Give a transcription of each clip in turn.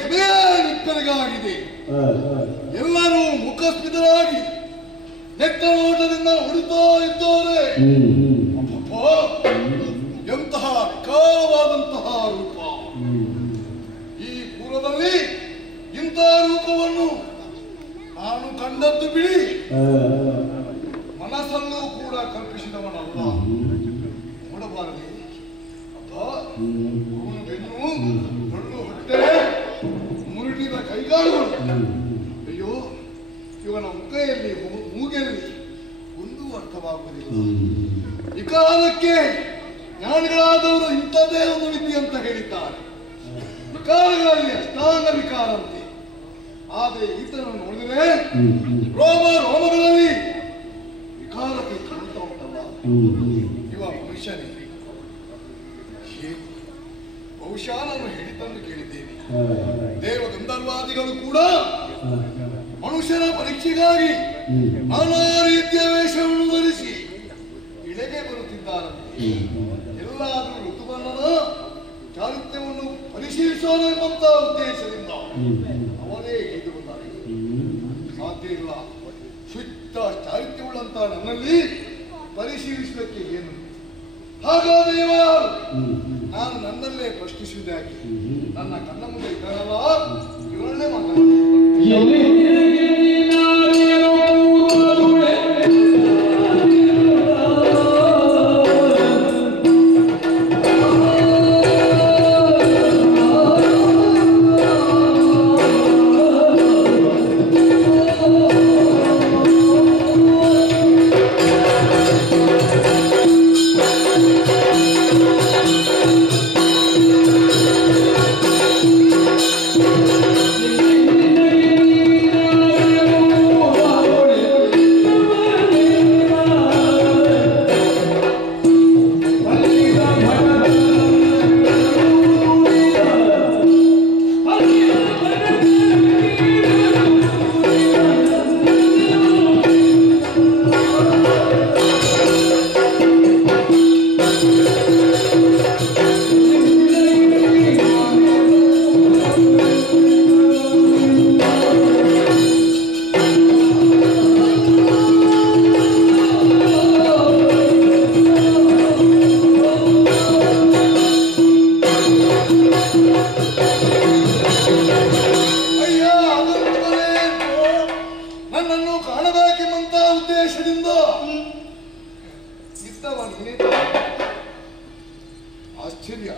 ಸಭೆಯ ನಿಪ್ಪರಿಗಾಗಿದೆ. ಎಲ್ಲರೂ ಮುಖಸ್ಮಿತರಾಗಿ ನೆಟ್ಟ ನೋಟದಿಂದ ಹೊಡಿತಾ ಇದ್ದಾರೆ. ಎಂತಹ ವಿಕಾರವಾದಂತಹ ರೂಪ! ಈ ಪೂರ್ವದಲ್ಲಿ ಇಂತಹ ರೂಪವನ್ನು ನಾನು ಕಂಡದ್ದು ಬಿಡಿ, ಮನಸ್ಸಲ್ಲೂ ಕೂಡ ಕಲ್ಪಿಸಿದವನಲ್ಲ. ನೋಡಬಾರದೆ ಅವನು ಬೆನ್ನು ದೊಡ್ಡ ಹೊಟ್ಟೆ ಮುರುಟಿದ ಕೈಗಾಲುಗಳು. ಅಯ್ಯೋ, ಇವನ ಮುಖೆಯಲ್ಲಿ ಮೂಗೆಯಲ್ಲಿ ಒಂದು ಅರ್ಥವಾಗುವುದಿಲ್ಲ. ವಿಕಾರಕ್ಕೆ ಜ್ಞಾನಿಗಳಾದವರು ಇಂಥದ್ದೇ ಒಂದು ವಿಧಿ ಅಂತ ಹೇಳಿದ್ದಾರೆ. ವಿಕಾರಗಳಲ್ಲಿ ಅಷ್ಟಾಂಗ ವಿಕಾರ ಅಂತೆ. ಆದರೆ ಈತನನ್ನು ನೋಡಿದರೆ ರೋಮಗಳಲ್ಲಿ ವಿಕಾರಕ್ಕೆ ಕಾಣ್ತಾ ಉಂಟಲ್ಲ. ಇವ ಮನುಷ್ಯನೇ. ಬಹುಶಃ ನಾನು ಹೇಳಿದ್ದನ್ನು ಕೇಳಿದ್ದೇನೆ. ದೇವ ಗಂಧರ್ವಾದಿಗಳು ಕೂಡ ಮನುಷ್ಯರ ಪರೀಕ್ಷೆಗಾಗಿ ನಾನಾ ರೀತಿಯ ವೇಷವನ್ನು ಧರಿಸಿ ಇಳೆಗೆ ಬರುತ್ತಿದ್ದಾರಂತೆ. ಎಲ್ಲಾದರೂ ಋತುಬಣ್ಣದ ಚಾರಿತ್ರ್ಯವನ್ನು ಪರಿಶೀಲಿಸೋಣ ಎಂಬಂತ ಉದ್ದೇಶದಿಂದ ಅವನೇ ಹಿಡಿದು ಬಂದಾನೆ. ಸಾಧ್ಯ ಇಲ್ಲ. ಶುದ್ಧ ಚಾರಿತ್ರ್ಯವುಳ್ಳಂತ ನನ್ನಲ್ಲಿ ಪರಿಶೀಲಿಸಲಿಕ್ಕೆ ಏನು? ಹಾಗಾದ್ರೆ ಇವ ಯಾರು? ನಾನು ನನ್ನಲ್ಲೇ ಪ್ರಶ್ನಿಸುವುದಾಗಿ ನನ್ನ ಕಣ್ಣ ಮುಂದೆ ಇದ್ದಾರಲ್ಲ, ಇವರನ್ನೇ ಮಾತಾಡ್ತೀನಿ. ಆಶ್ಚರ್ಯ.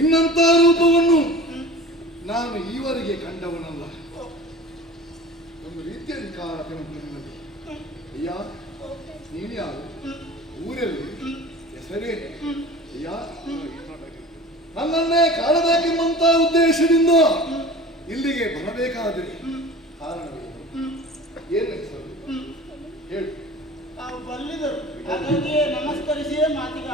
ಇನ್ನಂತ ರೂಪವನ್ನು ನಾನು ಈವರೆಗೆ ಕಂಡವನಲ್ಲ. ಒಂದು ರೀತಿಯ ವಿಕಾರ ನಿನ್ನದು. ಅಯ್ಯ, ನೀನು ಯಾರು? ಊರಲ್ಲಿ ಹೆಸರೇನೆ? ಅಯ್ಯ, ನನ್ನನ್ನೇ ಕಾಣಬೇಕೆಂಬಂತ ಉದ್ದೇಶದಿಂದ ಇಲ್ಲಿಗೆ ಬರಬೇಕಾದರೆ ಕಾರಣವೇನು? ಏನು ಹೆಸರು ಹೇಳು. ತಾವು ಬಂದಿದ್ದರು, ಹಾಗಾಗಿ ನಮಸ್ಕರಿಸಿಯೇ ಮಾತಿಗೆ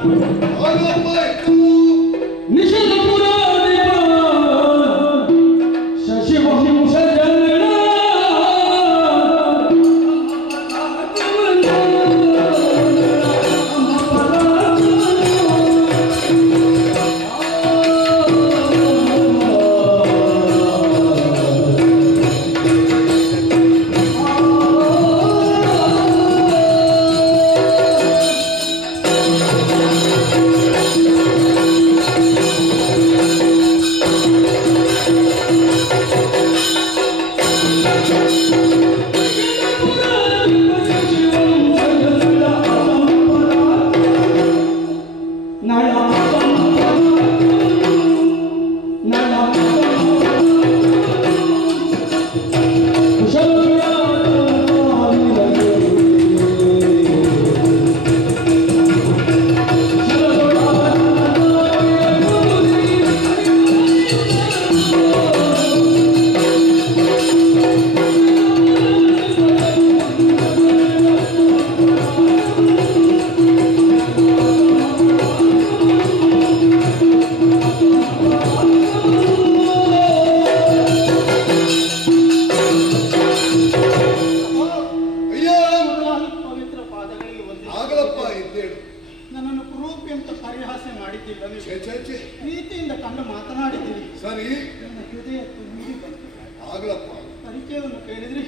ರೂಪಿ ಅಂತ ಪರಿಹಾಸ್ಯ ಮಾಡಿದ್ದಿಲ್ಲ ನೀವು. ಛೇ ಛೇ ಛೇ. ಪ್ರೀತಿಯಿಂದ ಕಂಡು ಮಾತನಾಡಿದ್ದೀರಿ. ಸರಿ, ನನ್ನ ಹೃದಯ ತುಂಬಿ ಬಂತು. ಆಗ್ಲಪ್ಪ. ಪರಿಚಯವನ್ನು ಕೇಳಿದ್ರಿ,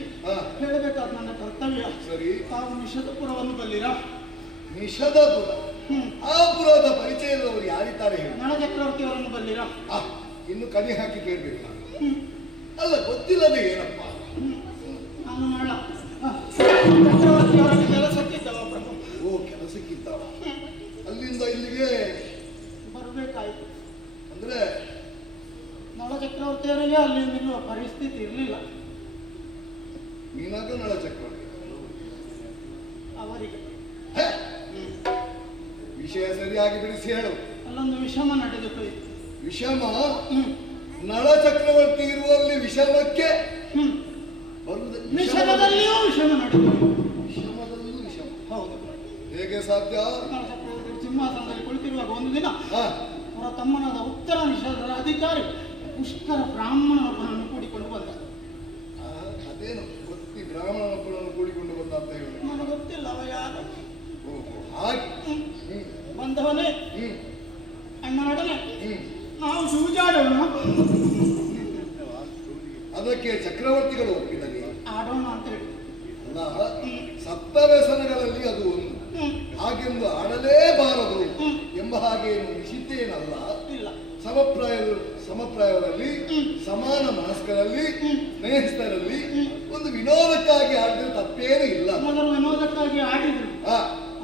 ಹೇಳಬೇಕಾದ ನನ್ನ ಕರ್ತವ್ಯ. ಸರಿ, ತಾವು ನಿಷಧಪುರವನ್ನು ಬಲ್ಲಿರಾ? ನಿಷಧಪುರ? ಆ ಪುರದ ಪರಿಚಯ ಇಲ್ಲವರು ಯಾರಿದ್ದಾರೆ ಹೇಳಿ? ನಳ ಚಕ್ರವರ್ತಿ ಅವರನ್ನು ಬಲ್ಲಿರಾ? ಇನ್ನು ಕಣಿ ಹಾಕಿ ಕೇಳ್ಬೇಕು. ಅಲ್ಲ, ಗೊತ್ತಿಲ್ಲದೆ ಏನಪ್ಪ. ನಾನು ನಳ ಚಕ್ರವರ್ತಿ ಅವರಲ್ಲಿ ಕೆಲಸಕ್ಕಿದ್ದವ ಪ್ರಭು. ಓ, ಕೆಲಸಕ್ಕಿದ್ದವ. ಅಲ್ಲಿಂದ ಇಲ್ಲಿಗೆ ಬರಬೇಕಾಯ್ತು. ಅಂದ್ರೆ ನಳ ಚಕ್ರವರ್ತಿಯವರಿಗೆ ಅಲ್ಲಿ ನಿಲ್ಲುವ ಪರಿಸ್ಥಿತಿ ಇರಲಿಲ್ಲ. ನೀನಾಗ ನಳ ಚಕ್ರವರ್ತಿ ಅವರಿಗೆ ವಿಷಯ ಸರಿಯಾಗಿ ಬಿಡಿಸಿ ಹೇಳು. ಅಲ್ಲೊಂದು ವಿಷಮ ನಡೆದು ವಿಷಮ? ನಳ ಚಕ್ರವರ್ತಿ ಇರುವಲ್ಲಿ ವಿಷಮಕ್ಕೆ ವಿಷಮದಲ್ಲಿಯೂ ವಿಷಮ ನಡೆದು. ವಿಷಮದಲ್ಲೂ ವಿಷಮ? ಹೌದು. ಹೇಗೆ ಸಾಧ್ಯ? ನಳ ಚಕ್ರವರ್ತಿ ಸಿಂಹಾಸನದಲ್ಲಿ ಕುಳಿತಿರುವಾಗ ಒಂದು ದಿನ ಅವರ ತಮ್ಮನಾದ ಉತ್ತರ ನಿಷಧರ ಅಧಿಕಾರಿ ಪುಷ್ಕರ ಬ್ರಾಹ್ಮಣನೊಬ್ಬನನ್ನು ಕೂಡಿಕೊಂಡು ಬಂದ. ಅದೇನು ಗೊತ್ತಿ ಬ್ರಾಹ್ಮಣನೊಬ್ಬನನ್ನು ಕೂಡಿಕೊಂಡು ಬಂದ ಅಂತ ಹೇಳಿ? ನನಗೆ ಗೊತ್ತಿಲ್ಲ ಅವ ಯಾರು. ಹಾಗೆ ಬಂದವನೇ ಅಣ್ಣನೊಡನೆ ನಾವು ಜೂಜಾಡೋಣ. ಅದಕ್ಕೆ ಚಕ್ರವರ್ತಿಗಳು ಒಪ್ಪಿದಲ್ಲಿ ಆಡೋಣ ಅಂತ ಹೇಳಿ. ಸಪ್ತ ವ್ಯಸನಗಳಲ್ಲಿ ಅದು ಒಂದು. ಹಾಗೆಂದು ಆಡಲೇಬಾರದು ಎಂಬ ಹಾಗೆ ಏನು ನಿಷಿದ್ಧೇನಲ್ಲ. ಸಮಪ್ರಾಯದಲ್ಲಿ ಸಮಾನ ಮನಸ್ಕರಲ್ಲಿ ಸ್ನೇಹಿತರಲ್ಲಿ ಒಂದು ವಿನೋದಕ್ಕಾಗಿ ಆಡಿದ್ರೆ ತಪ್ಪೇನೂ ಇಲ್ಲ. ಮೊದಲು ವಿನೋದಕ್ಕಾಗಿ ಆಡಿದ್ರು,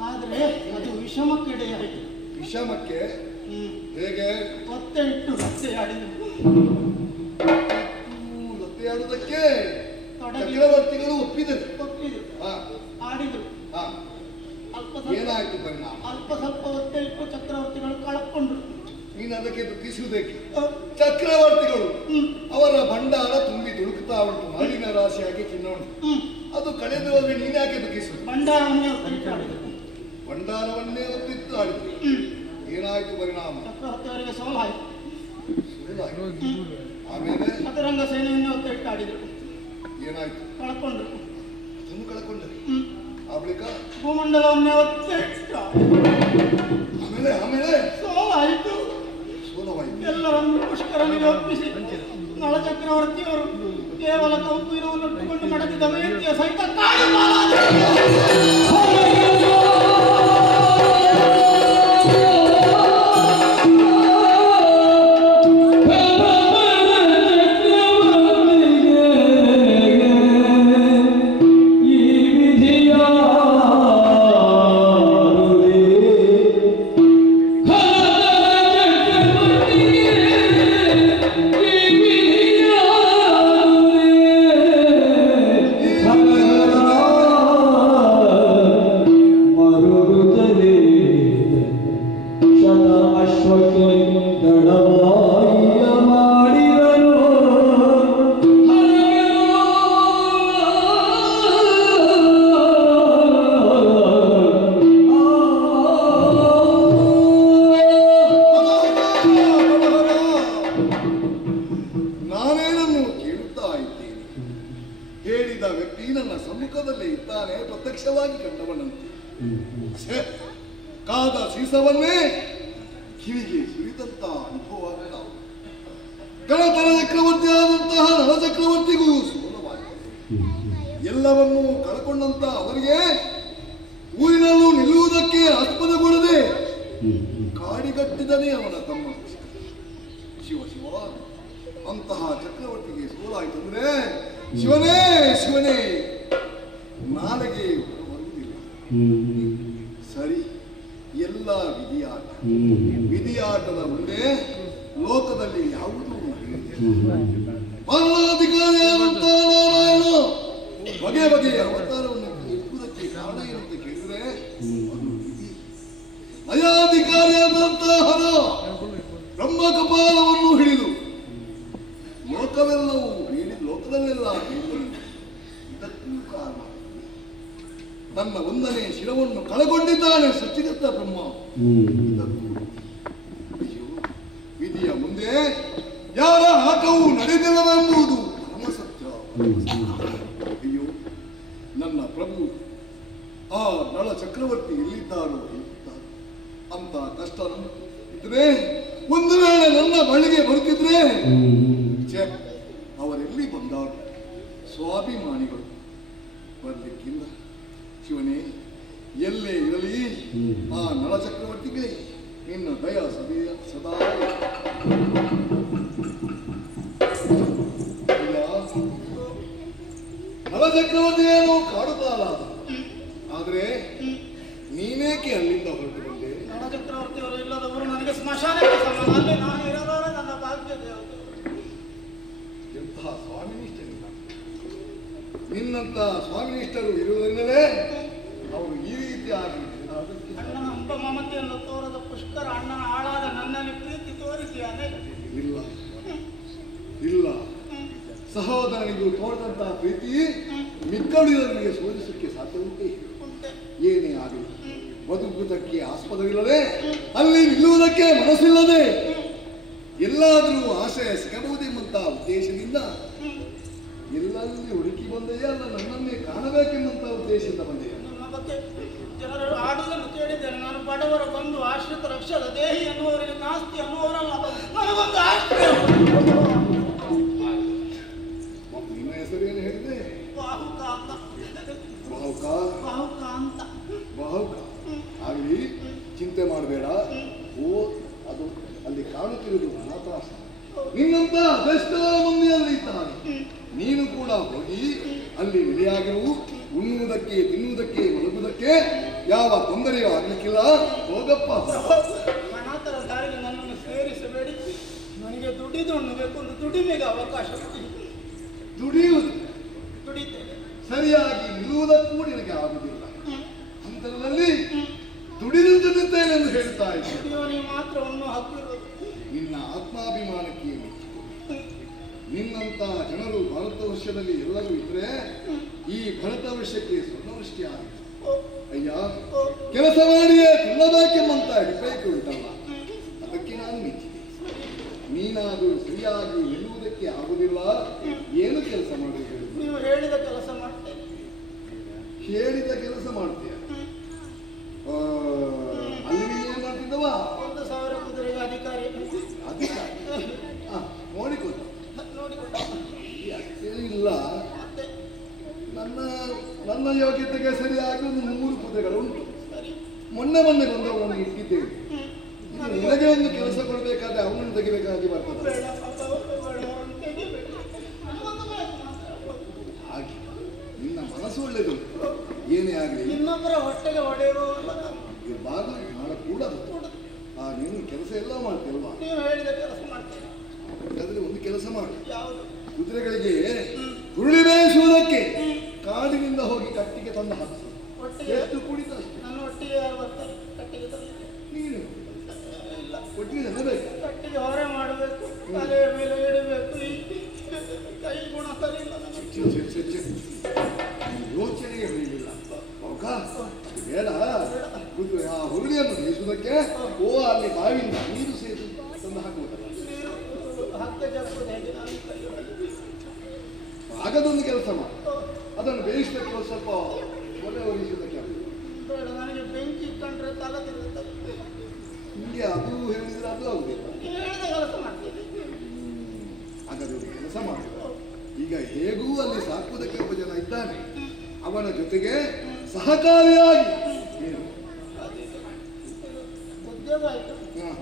ಆದ್ರೆ ಅದು ವಿಷಮಕ್ಕೆಡೆಯಾಯಿತು. ವಿಷಮಕ್ಕೆ ಹೇಗೆ? ಒತ್ತೆ ಇಟ್ಟು ಲತ್ತೆ ಆಡಿದ್ರು. ಲತ್ತೆ ಆಡುವುದಕ್ಕೆ ಚಕ್ರವರ್ತಿಗಳು ಒಪ್ಪಿದರು. ಆಡಿದ್ರು. ಏನಾಯ್ತು ಪರಿಣಾಮ? ಅಲ್ಪ ಸ್ವಲ್ಪ ಒತ್ತೆ ಇಟ್ಟು ಚಕ್ರವರ್ತಿಗಳು ಕಳ್ಕೊಂಡ್ರು. ನೀನು ಅದಕ್ಕೆ ದುಃಖಿಸುವುದಕ್ಕೆ? ಚಕ್ರವರ್ತಿಗಳು ಅವರ ಭಂಡಾರ ತುಂಬಿ ತುಳುಕುತ್ತಾ ಉಂಟು, ಮಣ್ಣಿನ ರಾಶಿಯಾಗಿ ಚಿನ್ನೋಣ. ಅದು ಕಳೆದು ಹೋದ್ರೆ ನೀನ್ಯಾಕೆ ದುಃಖಿಸುವುದು? ಭಂಡಾರವನ್ನೇ ಒತ್ತಿತ್ತು ಆಡಿದ್ರು. ಏನಾಯ್ತು ಪರಿಣಾಮ? ಚಕ್ರವರ್ತಿಯವರಿಗೆ ಸೋಲಾಯ್ತು. ಆಮೇಲೆ ಚತುರಂಗ ಸೇನೆಯನ್ನೇ ಒತ್ತೆ ಇಟ್ಟು ಆಡಿದ್ರು. ಏನಾಯ್ತು? ಕಳ್ಕೊಂಡ್ರು. ಅದನ್ನು ಕಳ್ಕೊಂಡ್ರೆ ಆ ಬಳಿಕ ಭೂಮಂಡಲವನ್ನೇ ಒತ್ತೆ ಇಟ್ಟು ಆಮೇಲೆ ಆಮೇಲೆ ಸೋಲಾಯಿತು. ಎಲ್ಲರನ್ನು ಪುಷ್ಕರನಿಗೆ ಒಪ್ಪಿಸಿ ನಳ ಚಕ್ರವರ್ತಿಯವರು ಕೇವಲ ಕೌಪೀನವನ್ನು ಇಟ್ಟುಕೊಂಡು ನಡೆದಿದ್ದ ದಮಯಂತಿಯ ಸಹಿತ ಕಾದ ಸೀಸವನ್ನೇ ಕಿವಿಗೆ ಸುರಿದಂತ ಅನುಭವ. ಗಣತರ ಚಕ್ರವರ್ತಿ ಆದಂತಹ ನಳ ಚಕ್ರವರ್ತಿಗೂ ಸೋಲವಾಗಿದೆ. ಎಲ್ಲವನ್ನೂ ಕಳ್ಕೊಂಡಂತ ಅವರಿಗೆ ಊರಿನಲ್ಲೂ ನಿಲ್ಲುವುದಕ್ಕೆ ಆಸ್ಪದಗೊಳ್ಳದೆ ಕಾಡಿಗಟ್ಟಿದನೇ ಅವನ ತಮ್ಮ. ಶಿವ ಶಿವ, ಅಂತಹ ಚಕ್ರವರ್ತಿಗೆ ಸೋಲಾಯಿತು ಅಂದ್ರೆ ಶಿವನೇ ಶಿವನೇ ನಾಳೆಗೆ ಬರುವುದಿಲ್ಲ. ಸರಿ, ಎಲ್ಲ ವಿಧಿಯಾಟ. ವಿಧಿಯಾಟದ ಮುಂದೆ ಲೋಕದಲ್ಲಿ ಯಾವುದೂ ಮರಣಾಧಿಕಾರಿಯಾದಂತ ನಾರಾಯಣ ಬಗೆ ಬಗೆಯ ಅವತಾರವನ್ನು ಎತ್ತುವುದಕ್ಕೆ ಕಾರಣ ಏನಂತ ಕೇಳಿದ್ರೆ ಅದು ವಿಧಿ. ನಯಾಧಿಕಾರಿಯಾದಂತಹ ಹರ ಬ್ರಹ್ಮ ಕಪಾಲವನ್ನು ಹಿಡಿದು ಲೋಕವೆಲ್ಲವೂ ಲೋಕದಲ್ಲೆಲ್ಲ ಇದಕ್ಕೂ ಕಾರಣ ತನ್ನ ಒಂದನೇ ಶಿರವನ್ನು ಕಳಗೊಂಡಿದ್ದಾನೆ ಸೃಷ್ಟಿಕರ್ತ ಬ್ರಹ್ಮ. ವಿಧಿಯ ಮುಂದೆ ಯಾರ ಆಟವೂ ನಡೆದಿಲ್ಲವೆಂಬುದು ಪರಮ ಸತ್ಯ. ಅಯ್ಯೋ, ನನ್ನ ಪ್ರಭು ಆ ನಳ ಚಕ್ರವರ್ತಿ ಎಲ್ಲಿದ್ದಾರೋ ಅಂತ ಕಷ್ಟ ಇದ್ರೆ ಒಂದು ವೇಳೆ ನನ್ನ ಬಳಿಗೆ ಬರುತ್ತಿದ್ರೆ ಅವರೆಲ್ಲಿ ಬಂದವರು ಸ್ವಾಭಿಮಾನಿಗಳು ಬರ್ಲಿಕ್ಕಿಲ್ಲ. ಶಿವನೇ, ಎಲ್ಲೇ ಇರಲಿ ಆ ನಳ ಚಕ್ರವರ್ತಿಗೆ ನಿನ್ನ ದಯ ಸದಾ ನಳ ಚಕ್ರವರ್ತಿಯನ್ನು ಕಾಡುತ್ತಾಲ. ಆದ್ರೆ ನೀನೇಕೆ ಅಲ್ಲಿಂದ ಹೊರಟು ಬಂದೆ? ನಳ ಚಕ್ರವರ್ತಿಯವರು ಇಲ್ಲದವರು ನನಗೆ ಸ್ಮಶಾನಕ್ಕೆ ಸಮಾನ. ಅಲ್ಲಿ ನಾನು ಇರೋದಾದ್ರೆ ನನ್ನ ಭಾಗ್ಯ ದೇವತೆ. ಎಂತಹ ಸ್ವಾಮಿನಿಷ್ಠ ನಿನ್ನಂತ ಸ್ವಾಮಿನಿಷ್ಠರು ಇರುವುದರಿಂದಲೇ ಅವರು ಈ ರೀತಿ ಆಗಿ ಅಣ್ಣನ ಹಂಪ ಮಮತೆಯನ್ನು ತೋರದ ಪುಷ್ಕರ ಅಣ್ಣನ ಹಾಳಾದ ನನ್ನಲ್ಲಿ ಪ್ರೀತಿ ತೋರಿಸಿಯಾನೆ. ಇಲ್ಲ ಇಲ್ಲ, ಸಹೋದರನಿಗೂ ತೋರಿದಂತಹ ಪ್ರೀತಿ ಮಿಕ್ಕಡಿಯವರಿಗೆ ಸೋಲಿಸಲಿಕ್ಕೆ ಸಾಧ್ಯವಿದೆ. ಏನೇ ಆಗಲಿ ಬದುಕುವುದಕ್ಕೆ ಆಸ್ಪದವಿಲ್ಲದೆ ಅಲ್ಲಿ ನಿಲ್ಲುವುದಕ್ಕೆ ಮನಸ್ಸಿಲ್ಲದೆ ಎಲ್ಲಾದರೂ ಆಶಯ ಸಿಗಬಹುದೆಂಬಂತಹ ಉದ್ದೇಶದಿಂದ ಎಲ್ಲಲ್ಲಿ ಹುಡುಕಿ ಬಂದೆಯೇ ಅಲ್ಲ, ನನ್ನನ್ನೇ ಕಾಣಬೇಕೆಂಬಂತ ಉದ್ದೇಶದಿಂದ ಬಂದೆಯ. ನನ್ನ ಬಗ್ಗೆ ಜನರು ಆಡುವುದನ್ನು ಕೇಳಿದ್ದೇನೆ. ನಾನು ಬಡವರ ಬಂದು ಆಶ್ರಿತ ರಕ್ಷದ ದೇಹಿ ಅನ್ನುವವರಿಗೆ ನಾಸ್ತಿ ಅನ್ನುವವರಲ್ಲ. ನನಗೊಂದು ಆಶ್ರಯ. ನಿನ್ನ ಹೆಸರೇನು ಹೇಳಿದೆ? ಬಾಹುಕ ಅಂತ. ಬಾಹುಕ ಬಾಹುಕ ಅಂತ. ಬಾಹುಕ ಆಗಲಿ, ಚಿಂತೆ ಮಾಡಬೇಡ. ಓ, ಅದು ಅಲ್ಲಿ ಕಾಣುತ್ತಿರುವುದು ಅನಾಥಾಶ. ನಿನ್ನಂತ ಅದೆಷ್ಟೋ ಮಂದಿ ಅಲ್ಲಿ ಇದ್ದಾನೆ. ನೀನು ಕೂಡ ಹೋಗಿ ಅಲ್ಲಿ ನೆಲೆಯಾಗಿರುವು. ಉಣ್ಣುವುದಕ್ಕೆ, ತಿನ್ನುವುದಕ್ಕೆ, ಮಲಗುವುದಕ್ಕೆ ಯಾವ ತೊಂದರೆಯೂ ಆಗ್ಲಿಕ್ಕಿಲ್ಲ. ಹೋಗಪ್ಪ. ಅನಾಥರ ದಾರಿಗೆ ನನ್ನನ್ನು ಸೇರಿಸಬೇಡಿ. ನನಗೆ ದುಡಿದು ಉಣ್ಣಬೇಕು. ಒಂದು ದುಡಿಮೆಗೆ ಅವಕಾಶ ದುಡಿಯುವುದು ದುಡಿತೇನೆ. ಸರಿಯಾಗಿ ನಿಲ್ಲುವುದಕ್ಕೂ ನಿನಗೆ ಆಗುವುದಿಲ್ಲ. ಅಂತರಲ್ಲಿ ದುಡಿದು ದುಡಿಯುತ್ತೇನೆ ಎಂದು ಹೇಳ್ತಾ ಇದ್ದೆ. ದುಡಿಯುವನಿಗೆ ಮಾತ್ರ ಒಂದು ಹಕ್ಕಿರುವುದು. ನಿನ್ನ ಆತ್ಮಾಭಿಮಾನಕ್ಕೆ ನಿನ್ನಂತ ಜನರು ಭಾರತ ವರ್ಷದಲ್ಲಿ ಎಲ್ಲರೂ ಇದ್ರೆ ಈ ಭರತ ವರ್ಷಕ್ಕೆ ಸ್ವರ್ಣವೃಷ್ಟಿ ಆಗಿದೆ. ಅಯ್ಯ, ಕೆಲಸ ಮಾಡಿಯೇ ತಿನ್ನಬೇಕೆಂಬಂತ ಹೆಬ್ಬಯಕೆ ಉಂಟಲ್ಲ, ಅದಕ್ಕೆ ನಾನು ಮೆಚ್ಚಿದೆ. ನೀನಾದರೂ ಸರಿಯಾಗಿ ನಿಲ್ಲುವುದಕ್ಕೆ ಆಗುವುದಿಲ್ಲ. ಏನು ಕೆಲಸ ಮಾಡಬೇಕು? ನೀವು ಹೇಳಿದ ಕೆಲಸ ಮಾಡ್ತೇನೆ. ಹೇಳಿದ ಕೆಲಸ ಮಾಡ್ತೀಯ? ಅಲ್ಲಿ ನೀನೇನ್ ಮಾಡ್ತಿದ್ದವ? 1,000 ಕುದುರೆಗೆ ಅಧಿಕಾರಿ. ನೋಡಿಕೊಟ್ಟು ಇಲ್ಲ. ನನ್ನ ಯೋಗ್ಯತೆಗೆ ಸರಿಯಾಗಿ ಒಂದು 3 ಕುದುರೆಗಳು ಉಂಟು. ಮೊನ್ನೆ ಬಂದವರನ್ನು ಇಟ್ಟಿದ್ದೇವೆ. ನಿನಗೆ ಒಂದು ಕೆಲಸ ಕೊಡಬೇಕಾದ್ರೆ ಅವನನ್ನು ತೆಗಿಬೇಕಾಗಿ ಬರ್ತದೆ. ಹಾಗೆ ನಿನ್ನ ಮನಸ್ಸು ಒಳ್ಳೆಯದು. ಏನೇ ಆಗಲಿ ಇನ್ನೊಬ್ಬರ ಹೊಟ್ಟೆಗೆ ಹೊಡೆಯುವವಲ್ಲ. ಇರಬಾರ್ದು, ನಾಳೆ ಕೂಡದು. ನೀನು ಕೆಲಸ ಎಲ್ಲ ಮಾಡ್ತೀಯಲ್ವಾ? ನೀವು ಹೇಳಿದ ಕೆಲಸ ಮಾಡ್ತೀನಿ. ಹಾಗಾದ್ರೆ ಒಂದು ಕೆಲಸ ಮಾಡಿ. ಯಾವುದು? ಕುದುರೆಗಳಿಗೆ ಹುರುಳಿ ಬೇಯಿಸುವುದಕ್ಕೆ ಕಾಡಿನಿಂದ ಹೋಗಿ ಕಟ್ಟಿಗೆ ತಂದು ಹಾಕಿಸು. ಎಷ್ಟು ಕುಡಿತ ನನ್ನ ಒಟ್ಟಿಗೆ ಯಾರು ಬರ್ತಾರೆ? ಕಟ್ಟಿಗೆ ತಂದು ನೀನು ಇಲ್ಲ. ಒಟ್ಟಿಗೆ ನೆನಬೇಕು. ಕಟ್ಟಿಗೆ ಹೊರೆ ಮಾಡಬೇಕು, ತಲೆಯ ಮೇಲೆ ಇಡಬೇಕು. ಕೈ ಗುಣ ಸರಿ ಇಲ್ಲ. ಯೋಚನೆಗೆ ಹೊಡೆಯಲಿಲ್ಲ. ಬೇಡ. ಆ ಹುರುಳಿಯನ್ನು ಬೇಯಿಸುವುದಕ್ಕೆ ಅಲ್ಲಿ ಬಾವಿಯಿಂದ ನೀರು ಸೇರಿ ತಂದು ಹಾಕುವುದಲ್ಲ. ಆಗದೊಂದು ಕೆಲಸ ಮಾಡಿ. ಅದನ್ನು ಬೇಯಿಸಲಿಕ್ಕೆ ಒಂದು ಸ್ವಲ್ಪ ಒಲೆ ಒರಿಸುವುದಕ್ಕೆ ಬೇಡ. ನನಗೆ ಬೆಂಕಿ ಕಂಡ್ರೆ ತಲೆ ತಿರುಗುತ್ತದೆ. ನಿಮಗೆ ಅದು ಹೇಳಿದ್ರೆ ಅದು ಆಗುದಿಲ್ಲ. ಹೇಳಿದ ಕೆಲಸ ಮಾಡ್ತೀನಿ. ಹಾಗಾದ್ರೆ ಒಂದು ಕೆಲಸ ಮಾಡಿ. ಈಗ ಹೇಗೂ ಅಲ್ಲಿ ಸಾಕುವುದಕ್ಕೆ ಒಬ್ಬ ಜನ ಇದ್ದಾನೆ. ಅವನ ಜೊತೆಗೆ ಸಹಕಾರಿಯಾಗಿ ನೀನು ಉದ್ಯೋಗ ಆಯ್ತು.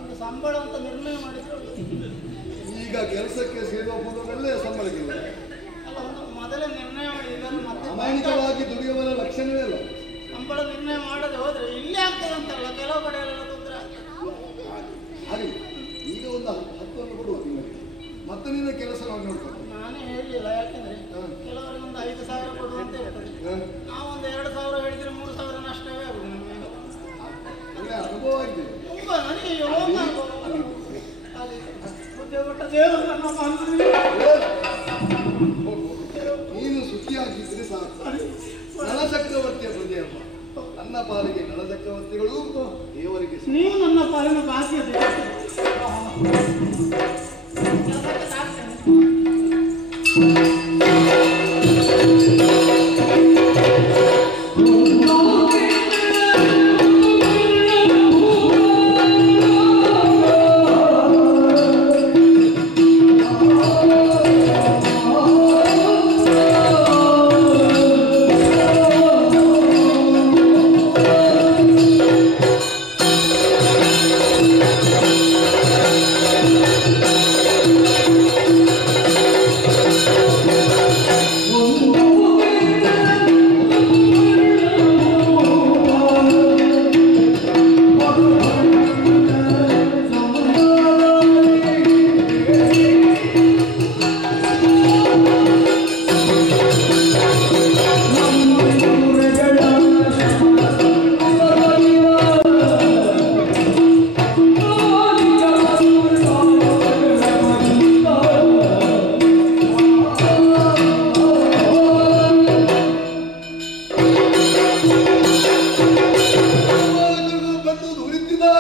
ಒಂದು ಸಂಬಳ ಅಂತ ನಿರ್ಣಯ ಮಾಡಿದ್ರು. ಈಗ ಕೆಲಸಕ್ಕೆ ಸೇರುವ ಪೂರ್ವದಲ್ಲೇ ಸಂಬಳಕ್ಕಿಲ್ಲ. ಅಲ್ಲ, ಒಂದು ಮೊದಲೇ ನಿರ್ಣಯ ಮಾಡಿದ್ದಾರೆ. ಮತ್ತೆ ಪ್ರಾಮಾಣಿಕವಾಗಿ ದುಡಿಯುವವರ ಲಕ್ಷಣವೇ ಅಲ್ಲ. ಸಂಬಳ ನಿರ್ಣಯ ಮಾಡದೆ ಹೋದ್ರೆ ಇಲ್ಲೇ ಆಗ್ತದೆ ಅಂತಲ್ಲ, ಕೆಲವು ಕಡೆಯಲ್ಲೆಲ್ಲ ತೊಂದರೆ ಆಗ್ತದೆ. ಹಾಗೆ ಈಗ ಒಂದು 10 ಕೊಡುವ ತಿಂಗಳಿಗೆ ಮತ್ತೆ ನಿನ್ನ ಕೆಲಸ ನಾವು ನೋಡ್ಕೊಂಡು. ನಾನೇ ಹೇಳಲಿಲ್ಲ, ಯಾಕೆಂದ್ರೆ ಕೆಲವರಿಗೆ ಒಂದು 5,000 ಕೊಡುವಂತ ಹೇಳ್ತಾರೆ. ನಾವೊಂದು 2,000 ಹೇಳಿದ್ರೆ 3,000 ನಷ್ಟವೇ ಆಗುದು ನಮಗೆ. ಒಳ್ಳೆ ಅನುಭವ ಆಗಿದೆ. ತುಂಬಾ ನನಗೆ ಯೋಗ ಕೊಟ್ಟ ದೇವರು ನನ್ನ ನೀನು ಸುಖಿಯಾಗಿದ್ರೆ ಸಾಕು. ನಳ ಚಕ್ರವರ್ತಿಯ ಪ್ರಜೆ ಅಮ್ಮ. ನನ್ನ ಪಾಲಿಗೆ ನಳ ಚಕ್ರವರ್ತಿಗಳು ದೇವರಿಗೆ ನೀವು ನನ್ನ ಪಾಲಿನ ಬಾಧ್ಯತೆ.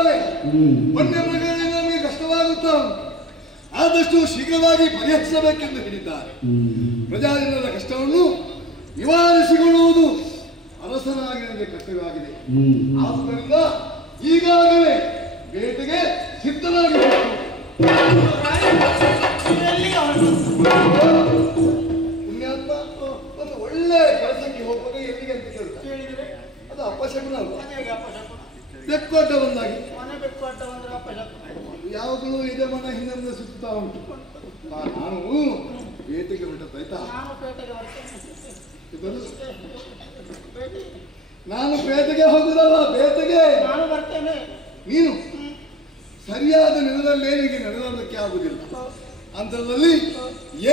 ಇದ್ದಾವೆ. ವನ್ಯ ಮೃಗಗಳಿಂದ ನಮಗೆ ಕಷ್ಟವಾಗುತ್ತಾ ಉಂಟು. ಆದಷ್ಟು ಶೀಘ್ರವಾಗಿ ಪರಿಹರಿಸಬೇಕೆಂದು ಹೇಳಿದ್ದಾರೆ. ಪ್ರಜಾಜನರ ಕಷ್ಟವನ್ನು ನಿವಾರಿಸಿಕೊಳ್ಳುವುದು ಅರಸನಾಗಿ ನನಗೆ ಕರ್ತವ್ಯವಾಗಿದೆ. ಆದುದರಿಂದ ಈಗಾಗಲೇ ಬೇಟೆಗೆ ಸಿದ್ಧನಾಗಿ ಪುಣ್ಯಾತ್ಮ ಒಂದು ಒಳ್ಳೆ ಕೆಲಸಕ್ಕೆ ಹೋಗುವಾಗ ಎಲ್ಲಿಗೆ ಅಂತ ಕೇಳಿದ್ರೆ ಅದು ಅಪಶಕುನ ಅಲ್ವಾ? ಬೆಕ್ಕೋಟ ಬಂದಾಗಿ ಯಾವಾಗಲೂ ಯಜಮಾನ ಹಿಂದೆ ಸುತ್ತಾ ಉಂಟು. ನಾನು ಬೇಟೆಗೆ ಹೊರಟಾಯ್ತಾ? ನಾನು ಪೇಟೆಗೆ ಹೋಗುದಲ್ಲ, ಬೇಟೆಗೆ ನೀನು ಸರಿಯಾದ ನೆಲದಲ್ಲೇ ನಿನಗೆ ನಡೆಯೋದಕ್ಕೆ ಆಗುದಿಲ್ಲ. ಅಂತರಲ್ಲಿ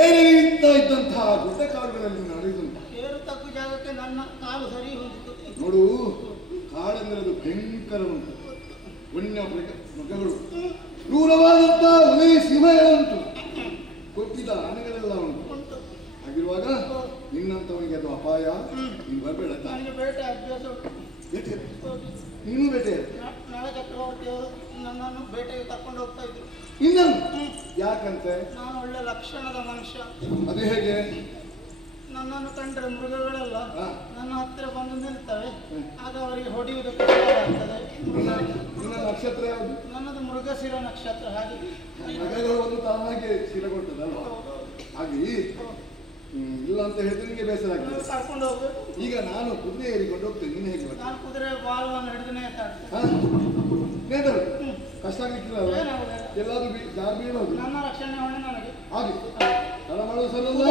ಏರಿತಾ ಇದ್ದಂತಹ ಗುಡ್ಡ ಕಾಡುಗಳಲ್ಲಿ ನಡೆಯುವುದುಂಟು. ನೋಡು, ಕಾಡೆಂದರೆ ಅದು ಭಯಂಕರ ಉಂಟು. ವನ್ಯ ಮೃಗಗಳು, ಕ್ರೂರವಾದಂತಹ ಹುಲಿ ಸಿಂಹಗಳುಂಟು, ಕೊಟ್ಟಿದ್ದ ಆನೆಗಳೆಲ್ಲ ಉಂಟು. ಹಾಗಿರುವಾಗ ನಿನ್ನಂತವನಿಗೆ ಅದು ಅಪಾಯ. ನೀನು ಬರಬೇಡ. ನೀನು ಬೇಟೆ ಚಕ್ರವರ್ತಿಯವರು ನನ್ನನ್ನು ಬೇಟೆಗೆ ಕರ್ಕೊಂಡು ಹೋಗ್ತಾ ಇದ್ರು. ಇನ್ನೊಂದು ಯಾಕಂತೆ? ನಾನು ಒಳ್ಳೆ ಲಕ್ಷಣದ ಮನುಷ್ಯ. ಅದು ಹೇಗೆ? ನನ್ನನ್ನು ಕಂಡ್ರೆ ಮೃಗಗಳೆಲ್ಲ ನನ್ನ ಹತ್ತಿರ ಬಂದು ನಿಲ್ತವೆ. ಆಗ ಅವರಿಗೆ ಹೊಡೆಯುವುದಕ್ಕೆ ಆಗ್ತದೆ. ನಿನ್ನ ನಕ್ಷತ್ರ ಯಾವುದು? ನನ್ನದು ಮೃಗಶಿರ ನಕ್ಷತ್ರ. ಹಾಗೆ ಮೃಗಗಳು ಒಂದು ತಾನಾಗೆ ಶಿರ ಕೊಟ್ಟದಲ್ವ? ಹಾಗೆ ಇಲ್ಲ ಅಂತ ಹೇಳಿದ್ರೆ ನಿಮಗೆ ಬೇಸರ ಆಗ್ತದೆ. ಕರ್ಕೊಂಡು ಹೋಗ್ಬೇಕು. ಈಗ ನಾನು ಕುದುರೆ ಏರಿಕೊಂಡು ಹೋಗ್ತೇನೆ. ನೀನು ಹೇಗೆ? ನಾನು ಕುದುರೆ ಬಾಲವನ್ನು ಹಿಡಿದು ನೇತಾಡು. ಕಷ್ಟ ಆಗ್ಲಿಕ್ಕಿಲ್ಲ, ಎಲ್ಲಾದ್ರೂ ಜಾರ್ ಬೀಳೋದು. ನನ್ನ ರಕ್ಷಣೆ ಹೊಣೆ ನನಗೆ. ಹಾಗೆ ತಡ ಮಾಡೋದು ಸರಲ್ಲ.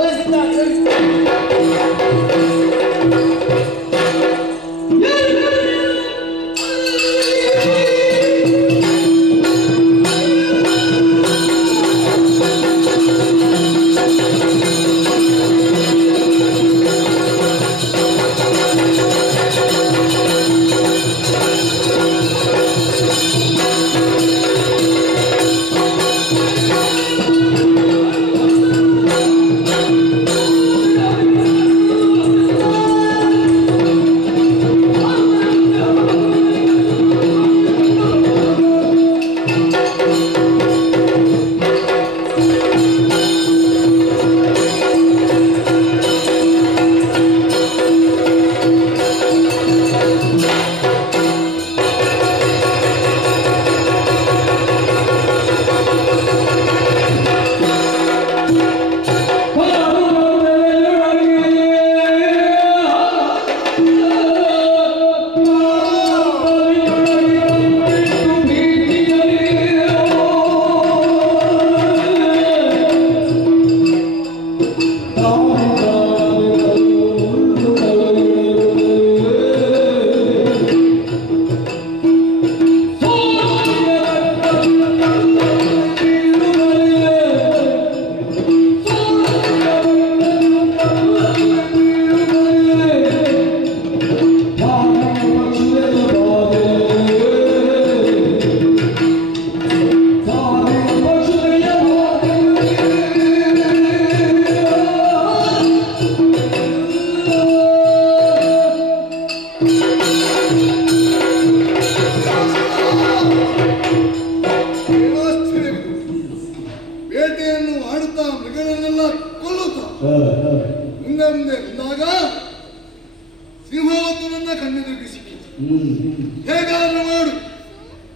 ಹೇಗಾದ್ರೂ ಮಾಡು,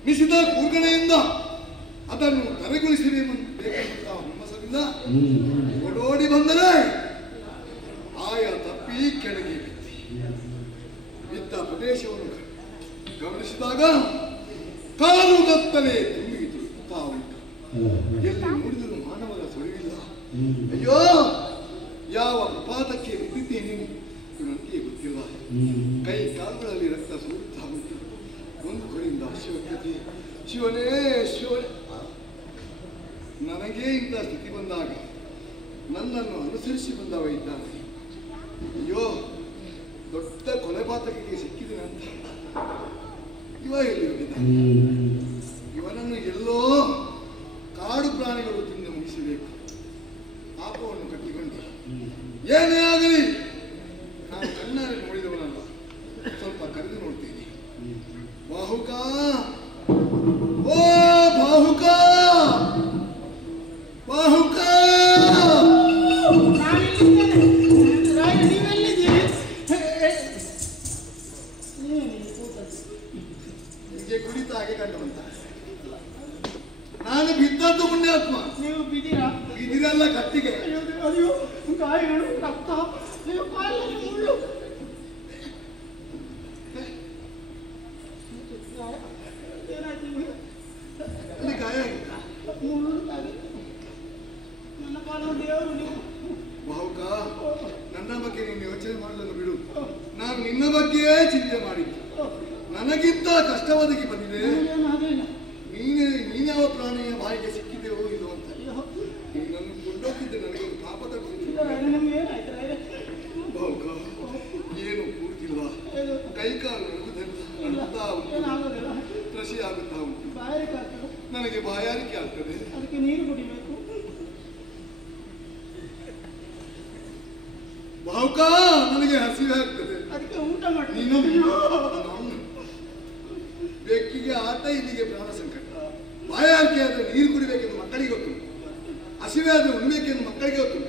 ನಿಶಿತ ಕೂರ್ಗಣೆಯಿಂದ ಅದನ್ನು ಕರೆಗೊಳಿಸಬೇಕೆಂಬ ಹುಮ್ಮಸದಿಂದ ಓಡೋಡಿ ಬಂದರೆ ಆಯ ತಪ್ಪಿ ಕೆಳಗೆ ಬಿದ್ದ ಪ್ರದೇಶವನ್ನು ಗಮನಿಸಿದಾಗ ಕಾಲು ಗತ್ತಲೆ ತುಂಬಿ ತುಳುಕುತ್ತಾ ಉಂಟು. ಎಲ್ಲಿ ನೋಡಿದರೂ ಮಾನವರ ಸುಳಿವಿಲ್ಲ. ಅಯ್ಯೋ, ಯಾವ ಅಪಾತಕ್ಕೆ ಬಿದ್ದಿದ್ದೇನೆ ನನಗೆ ಗೊತ್ತಿಲ್ಲ. ಕೈ ಕಾಲುಗಳಲ್ಲಿ ರಕ್ತ ಸುರಿಯುತ್ತಾ ಉಂಟು. ಒಂದು ಕಡೆಯಿಂದ ಶಿವಕತೆ, ಶಿವನೇ ಶಿವನೇ. ನನಗೇ ಇಂಥ ಸ್ಥಿತಿ ಬಂದಾಗ ನನ್ನನ್ನು ಅನುಸರಿಸಿ ಬಂದವ ಇದ್ದಾನೆ. ಅಯ್ಯೋ, ದೊಡ್ಡ ಕೊಲೆಪಾತಕಿಗೆ ಸಿಕ್ಕಿದ್ದೇನೆ ಅಂತ ಇವ ಎಲ್ಲಿ ಹೋಗಿದ್ದಾನೆ? ಇವನನ್ನು ಎಲ್ಲೋ ಕಾಡು ಪ್ರಾಣಿಗಳು ತಿಂದು ಮುಗಿಸಬೇಕು. ಪಾಪವನ್ನು ಕಟ್ಟಿಕೊಂಡು ಏನೇ ಆಗಲಿ ನಾನು ಕಣ್ಣಾರೆ ನೋಡಿದವನಲ್ಲ, ಸ್ವಲ್ಪ ಕರೆದು ನೋಡ್ತೀನಿ. ಬಾಹುಕ ನಾನು ಬಿದ್ದದ್ದು ಪುಣ್ಯಾತ್ಮ. ನೀವು ಬಿದ್ದೀರಾ? ಬಿದಿರಲ್ಲ ಕತ್ತಿಗೆ. ಅಯ್ಯೋ ಗಾಯಗಳು ರಕ್ತ, ನೀವು ಕಾಲಲ್ಲಿ ಮುಳ್ಳು. ಏನಾಯ್ತು? ಅಲ್ಲಿ ಗಾಯ ಆಗಿಲ್ಲ. ಮುಳ್ಳು ನನ್ನ ಕಾಲ ದೇವರು. ನೀವು ಭಾವುಕ, ನನ್ನ ಬಗ್ಗೆ ನೀನು ಯೋಚನೆ ಮಾಡಲು ಬಿಡು. ನಾನು ನಿನ್ನ ಬಗ್ಗೆಯೇ ಚಿಂತೆ ಮಾಡಿದ್ದೆ. ನನಗಿಂತ ಕಷ್ಟ ಒದಗಿ ಬಂದಿದೆ. ನೀನ್ಯಾವ ಪ್ರಾಣಿಯ ಬಾಯಿಗೆ ಸಿಕ್ಕಿದೆಯೋ ಇದು ಅಂತ ನನ್ನನ್ನು ಕೊಂಡೋಗಿದ್ದೆ. ನನಗೊಂದು ಪಾಪ ತಪ್ಪಿಸಿದ್ದೆ. ಭಾವುಕ, ಏನು ಕೂರ್ತಿಲ್ವ? ಕೈಕಾಲು ನಡುತ್ತಾ ಉಂಟು, ಕೃಷಿ ಆಗುತ್ತಾ ಉಂಟು. ನನಗೆ ಬಾಯಾರಿಕೆ ಆಗ್ತದೆ. ಅದಕ್ಕೆ ನೀರು ಕುಡಿಬೇಕು. ಭಾವುಕ, ನನಗೆ ಹಸಿವೆ ಆಗ್ತದೆ. ಅದಕ್ಕೆ ಊಟ ಮಾಡಿ. ನೀನು ಬೆಕ್ಕಿಗೆ ಆಟ, ಇಲ್ಲಿಗೆ ಪ್ರಾಣ ಸಂಕಟ. ಬಾಯಾರಿಕೆ ಆದ್ರೆ ನೀರು ಕುಡಿಬೇಕೆಂದು ಮಕ್ಕಳಿಗೆ ಗೊತ್ತು, ಹಸಿವೆ ಆದ್ರೆ ಉಣ್ಬೇಕೆಂದು ಮಕ್ಕಳಿಗೆ ಗೊತ್ತು.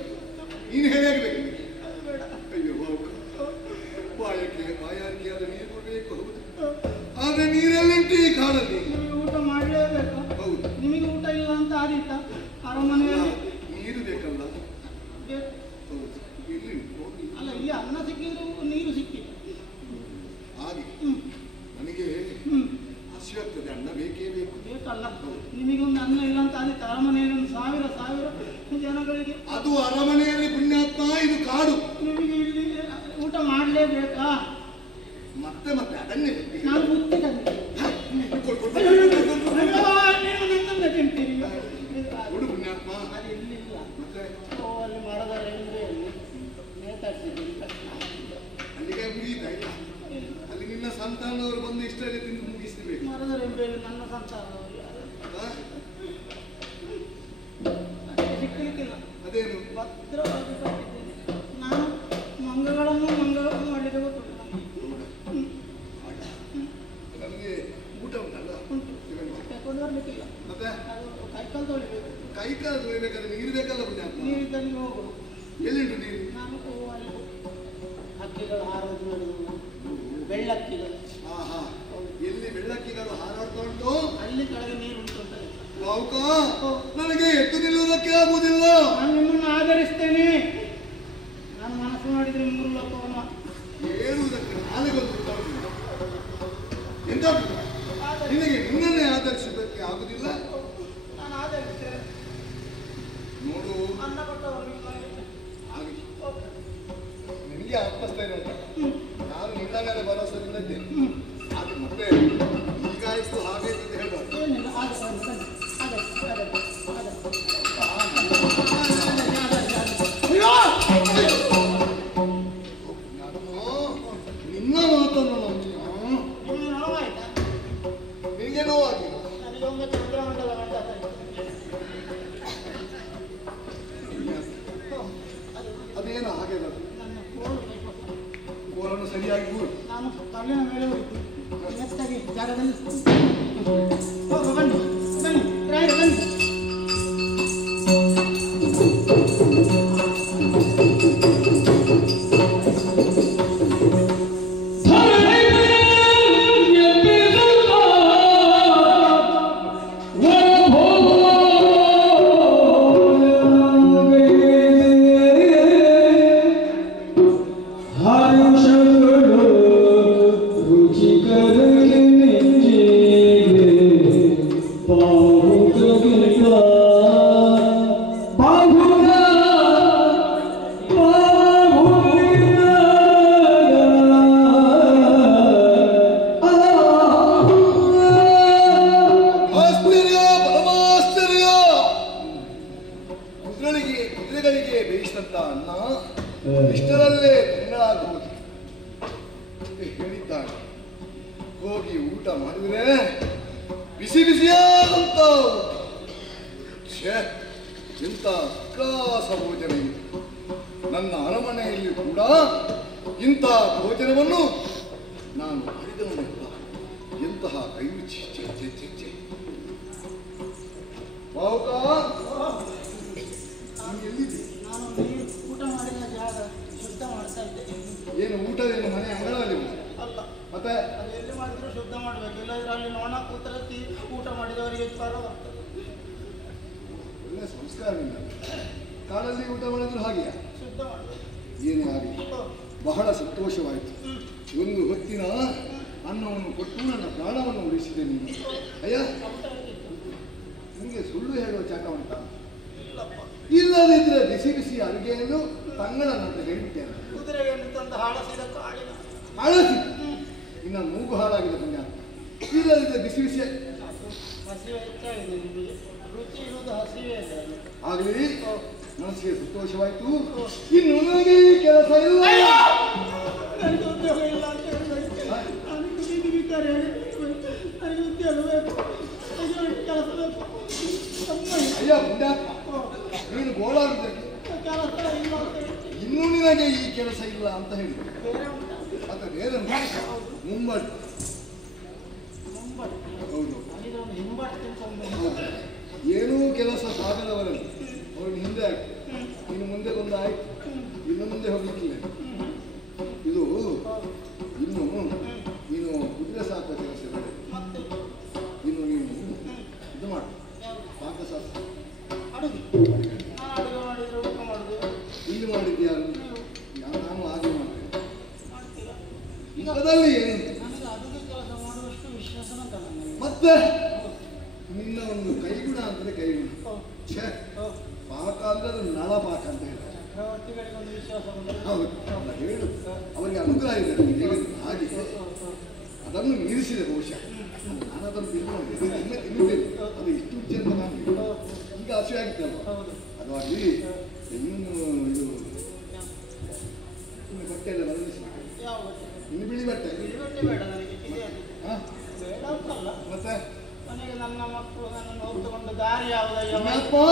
ನೀನು ಹೇಳಬೇಕು. ಅಯ್ಯೋ ಭಾವುಕ, ಬಾಯಾರಿಕೆ ಆದ್ರೆ ನೀರು ಕುಡಿಬೇಕು, ಹೌದು. ಆದ್ರೆ ನೀರೆಲ್ಲುಂಟು ಈ ಕಾಡಲ್ಲಿ. ಊಟ ಮಾಡಲೇಬೇಕು. ಹೌದು. ನಿಮಗೆ ಊಟ ಇಲ್ಲ ಅಂತ ಆದೀತ ಅರಮನೆಯಲ್ಲಿ? ನೀರು ಬೇಕಲ್ಲ. ಹೌದು. ಇಲ್ಲಿ ಅಲ್ಲ, ಇಲ್ಲಿ ಅನ್ನ ಸಿಕ್ಕಿದ್ರು ನೀರು ಸಿಕ್ಕಿಲ್ಲ ಹಾಗೆ. ನನಗೆ ಹಸಿವಾಗ್ತದೆ, ಅನ್ನ ಬೇಕೇ ಬೇಕು. ಬೇಕಲ್ಲ. ನಿಮಗೊಂದು ಅನ್ನ ಇಲ್ಲ ಅಂತ ಆದೀತ ಅರಮನೆಯಲ್ಲಿ ಒಂದು ಸಾವಿರ ಜನಗಳಿಗೆ. ಅದು ಅರಮನೆಯಲ್ಲಿ ಪುಣ್ಯಾತ್ಮ, ಇದು ಕಾಡು. ನಿಮಗೆ ಇಲ್ಲಿ ಊಟ ಮಾಡಲೇಬೇಕಾ? ಮತ್ತೆ ಅದನ್ನೇ ನಾನು ಬುತ್ತಿ ತಂದೆ. ನೀವು ತಿಂತೀರಿ ಪುಣ್ಯಾತ್ಮ. ಅದು ಇಲ್ಲಿಲ್ಲ. ಅಲ್ಲಿ ಮರದ ರೇಂದ್ರೆಯಲ್ಲಿ ನೇತಾಡ್ತಿದ್ದೀರಿ. ಅಲ್ಲಿಗೆ ಮುಗಿಯಿತಾಯ್ತ. ಅಲ್ಲಿ ನಿನ್ನ ಸಂತಾನದವರು ಬಂದು ಇಷ್ಟರಲ್ಲಿ ತಿಂದು ಮುಗಿಸಬೇಕು. ಮರದ ರೆಂಬೆಯಲ್ಲಿ ನನ್ನ ಸಂತಾನದವರು ಸಿಕ್ಕಲಿಕ್ಕಿಲ್ಲ. ಅದೇನು ಭದ್ರವಾಗಿ ಬಂದಿದ್ದೇನೆ ನಾನು. ಮಂಗಗಳನ್ನು ಮಾಡಲಿಕ್ಕೆ ಗೊತ್ತುಂಟು. ನನಗೆ ಊಟ ಉಂಟಲ್ಲ, ತಗೊಂಡು ಬರ್ಲಿಕ್ಕಿಲ್ಲ. ಮತ್ತೆ ಕೈಕಾಲು ತೊಳಿಬೇಕು. ಕೈಕಾಲು ತೊಳಿಬೇಕಾದ್ರೆ ನೀರು ಬೇಕಲ್ಲ ಪುಣ್ಯಾತ್ಮ. ನೀರಿದ್ದಲ್ಲಿ ಹೋಗು. ಎಲ್ಲಿಂಟು ನೀರು? ನಾನು ಅಲ್ಲಿ ಹಕ್ಕಿಗಳು ಹಾರೋದು ನೋಡುವುದು, ಬೆಳ್ಳಕ್ಕಿಗಳು. ಎಲ್ಲಿ ಬೆಳ್ಳಕ್ಕಿಗಳು ಹಾರಾಡ್ತಾ ಉಂಟು ಅಲ್ಲಿ ಕೆಳಗೆ ನೀರು ಉಂಟು ಅಂತ. ಭಾವುಕ, ನನಗೆ ಎದ್ದು ನಿಲ್ಲುವುದಕ್ಕೆ ಆಗುವುದಿಲ್ಲ. ನಾನು ನಿಮ್ಮನ್ನು ಆಧರಿಸ್ತೇನೆ. ನಾನು ಮನಸ್ಸು ಮಾಡಿದ್ರೆ 3 ಲೋಕವನ್ನು ಹೇಳುವುದಕ್ಕೆ ನಾಳೆಗೊಂದು ಎಂತ ನಿನಗೆ ನಿನ್ನನ್ನೇ ಆಧರಿಸುವುದಕ್ಕೆ ಆಗುದಿಲ್ಲ. ನಾನು ಆಧರಿಸ್ತೇನೆ. ನೋಡು, ಅನ್ನ ಕೊಟ್ಟವರು ಹಾಗೆ ನಿನಗೆ ಆತ್ಮಸ್ಥೈರ್ಯ ಉಂಟು. ನಾನು ನಿನ್ನ ಮೇಲೆ ಭರವಸೆಯಿಂದಿದ್ದೇನೆ. ಹಾಗೆ ಮತ್ತೆ ಹೀಗಾಯ್ತು ಹಾಗೆ ಅಂತ ಹೇಳ್ಬಾರ್ದು. ನಿನ್ನ ಮಾತನ್ನು ನೋವಾಯ್ತಾ? ನಿನಗೆ ನೋವಾಗಿಲ್ಲ. ನನಗೊಮ್ಮೆ ಚಂದ್ರಮಂಡಲ ಅದೇನು ಹಾಗೆ ನನ್ನ ಕೋಲು ಬೇಕು. ಕೋಲನ್ನು ಸರಿಯಾಗಿ ಕೂರು. ನಾನು ಕಲ್ಲಿನ ಮೇಲೆ ಹೋಯ್ತು ಮೆತ್ತಾಗಿ ಜಾಗದಲ್ಲಿ ಹೋಗು. ಬನ್ನಿ ರಾಯರು ಬನ್ನಿ. ಕುದುರೆಗಳಿಗೆ ಬೇಯಿಸಿದಂತ ಅನ್ನ ಇಷ್ಟರಲ್ಲೇ ತಿನ್ನಲಾಗುವುದು ಹೇಳಿದ್ದಾನೆ. ಹೋಗಿ ಊಟ ಮಾಡಿದ್ರೆ ಬಿಸಿ ಬಿಸಿಯಾದಂತ ಎಂತ ವಿಕಾಸ ಭೋಜನ ಇದೆ. ನನ್ನ ಅರಮನೆಯಲ್ಲಿ ಕೂಡ ಇಂಥ ಭೋಜನವನ್ನು ನಾನು ಮಾಡಿದವನೆಲ್ಲ. ಎಂತಹ ಕೈರುಚಿ. ಭಾವುಕ, ಎಲ್ಲಿದೆ? ನಾನು ನೀವು ಊಟ ಮಾಡಿದ ಜಾಗ ಶುದ್ಧ ಮಾಡ್ತಾ ಇದ್ದೇನೆ. ಏನು ಊಟದೇನು ಮನೆ ಅಂಗಳದಲ್ಲಿ ಅಲ್ಲ, ಮತ್ತೆ ಅದು ಎಲ್ಲಿ ಮಾಡಿದ್ರು ಶುದ್ಧ ಮಾಡಬೇಕು. ಇಲ್ಲದ್ರೆ ಅಲ್ಲಿ ನೋಣ ಕೂತರತ್ತಿ ಊಟ ಮಾಡಿದವರಿಗೆ ಜ್ವರ ಬರ್ತದೆ. ಸಂಸ್ಕಾರವಿಲ್ಲ. ಕಾಡಲ್ಲಿ ಊಟ ಮಾಡಿದ್ರು ಹಾಗೆಯಾ? ಶುದ್ಧ ಮಾಡುದು. ಏನೇ ಆಗಲಿ ಬಹಳ ಸಂತೋಷವಾಯಿತು. ಒಂದು ಹೊತ್ತಿನ ಅನ್ನವನ್ನು ಕೊಟ್ಟು ನನ್ನ ಪ್ರಾಣವನ್ನು ಉಳಿಸಿದೆ ನೀನು. ಅಯ್ಯ, ನಿಮಗೆ ಸುಳ್ಳು ಹೇಳುವ ಚಾಕ ಉಂಟ? ಇಲ್ಲದಿದ್ರೆ ಬಿಸಿ ಬಿಸಿ ಅಡುಗೆಯನ್ನು ತಂಗಳನ್ನಂತ ಹೇಳಿಬಿಟ್ಟೇನೆ. ಕುದುರೆಯನ್ನು ತಂದು ಹಾಳಸಿದ ಕಾಳಿನ ಹಾಳಸಿ ಇನ್ನ ಮೂಗು ಹಾಳಾಗಿದೆ ಪುಣ್ಯ. ಇಲ್ಲದಿದ್ರೆ ಬಿಸಿ ಬಿಸಿ ಹಸಿವೆ ಹೆಚ್ಚಾಗಿದೆ ನಿಮಗೆ. ರುಚಿ ಇರುವುದು ಹಸಿವೆ ಆಗಲಿ. ಮನಸ್ಸಿಗೆ ಸಂತೋಷವಾಯಿತು. ಇನ್ನು ನನಗೆ ಈ ಕೆಲಸ ಇಲ್ಲ. ನನಗೆ ಉದ್ಯೋಗ ಇಲ್ಲ ಅಂತ ಹೇಳಿದ್ರೆ ನನಗೆ ವಿಕಾರಿ ನನಗೆ ಉದ್ಯೋಗ ಬೇಕು, ಕೆಲಸ ಬೇಕು. ಅಯ್ಯ ಪುಣ್ಯಾತ್ಮ, ನೀನು ಗೋಳಾಡುವುದಕ್ಕೆ ಕೆಲಸ ಇಲ್ಲ ಅಂತ ಹೇಳ್ತೀನಿ. ಇನ್ನೂ ನಿನಗೆ ಈ ಕೆಲಸ ಇಲ್ಲ ಅಂತ ಹೇಳಿದ್ರು. ಬೇರೆ ಉಂಟಾ? ಅಥವಾ ಬೇರೆ ಮುಂಬಟ್ಟು. ಹೌದು, ಏನೂ ಕೆಲಸ ಸಾಗದವರನ್ನು ಅವ್ರನ್ನ ಹಿಂದೆ ಹಾಕಿ ಇನ್ನು ಮುಂದೆ ಬಂದು ಆಯ್ತು. ಇನ್ನು ಮುಂದೆ ಹೋಗ್ಲಿಕ್ಕಿಲ್ಲ. ಇದು ಇನ್ನು ನೀನು ಕುದುರೆ ಸಾಕುವ ಕೆಲಸ ಬೇಡ. ಇನ್ನು ನೀನು ಇದು ಮಾಡು, ಪಾಕಶಾಸ್ತ್ರ. ಇಲ್ಲಿ ಮಾಡಿದ್ಯಾ? ನಾನು ಹಾಗೆ ಮಾಡ್ತೇನೆ. ಅದರಲ್ಲಿ ಏನು ಮತ್ತೆ ನಿನ್ನ ಒಂದು ಕೈಗುಣ ಅಂದ್ರೆ ಕೈಗುಣ. ಛೇ, ಪಾಕ ಅಂದ್ರೆ ನಳ ಪಾಕ ಅಂತ ಹೇಳ್ತಾರೆ. ಹೌದು, ಹೇಳು. ಅವರಿಗೆ ಅನುಗ್ರಹ ಇದೆ ಹಾಗೆ ಅದನ್ನು ಮೀರಿಸಿದೆ ಬಹುಶಃ. ನಾನು ಅದನ್ನು ತಿನ್ನುತ್ತೇನೆ. ಅದು ಇಷ್ಟು ರುಚಿ ಅಂತ ನಾನು ಈಗ ಹಸಿವೆ ಆಗಿತ್ತಲ್ವ. ಅದು ಆಗಲಿ. ಇನ್ನು ಇದು ಬಟ್ಟೆ ಎಲ್ಲ ಬದಲಿಸಬೇಕು. ಇನ್ನು ಬಿಳಿ ಬಟ್ಟೆ ಮತ್ತೆ ಮನೆಗೆ ನನ್ನ ಮಕ್ಕಳು ನನ್ನನ್ನು ಹೊತ್ತುಕೊಂಡು ದಾರಿ ಯಾವುದಯ್ಯ?